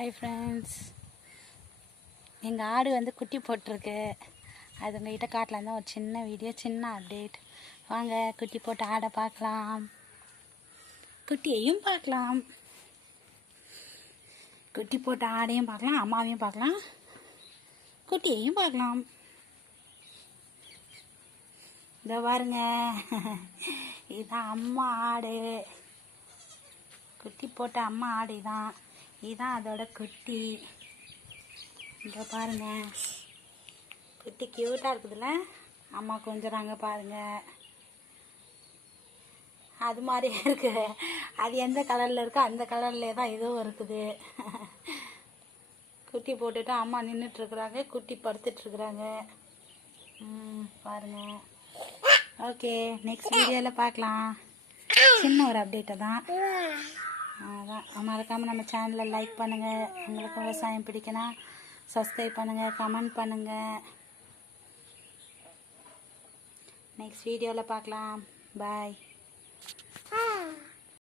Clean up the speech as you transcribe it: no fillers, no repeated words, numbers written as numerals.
Hi friends, எங்கள் ஆடு வந்து குட்டி போட்டிருக்கு. அது உங்கள்கிட்ட காட்டலாம் தான் ஒரு சின்ன வீடியோ, சின்ன அப்டேட். வாங்க குட்டி போட்டு ஆடை பார்க்கலாம், குட்டியையும் பார்க்கலாம், குட்டி போட்ட ஆடையும் பார்க்கலாம், அம்மாவையும் பார்க்கலாம், குட்டியையும் பார்க்கலாம். இதோ பாருங்க, இதுதான் அம்மா ஆடு, குட்டி போட்ட அம்மா ஆடு தான். இதுதான் அதோட குட்டி. இங்கே பாருங்க, குட்டி க்யூட்டாக இருக்குதுல்ல, அம்மா கொஞ்சறாங்க பாருங்க. அது மாதிரியே இருக்குது. அது எந்த கலரில் இருக்கோ அந்த கலர்லேயே தான் இதுவும் இருக்குது. குட்டி போட்டுட்டு அம்மா நின்றுட்டுருக்குறாங்க, குட்டி படுத்துட்ருக்குறாங்க. பாருங்க. ஓகே, நெக்ஸ்ட் வீடியோவில் பார்க்கலாம். சின்ன ஒரு அப்டேட்டை தான். அதான், மறக்காமல் நம்ம சேனலை லைக் பண்ணுங்கள். உங்களுக்கு விவசாயம் பிடிக்குன்னா சப்ஸ்கிரைப் பண்ணுங்கள், கமெண்ட் பண்ணுங்கள். நெக்ஸ்ட் வீடியோவில் பார்க்கலாம். பாய்.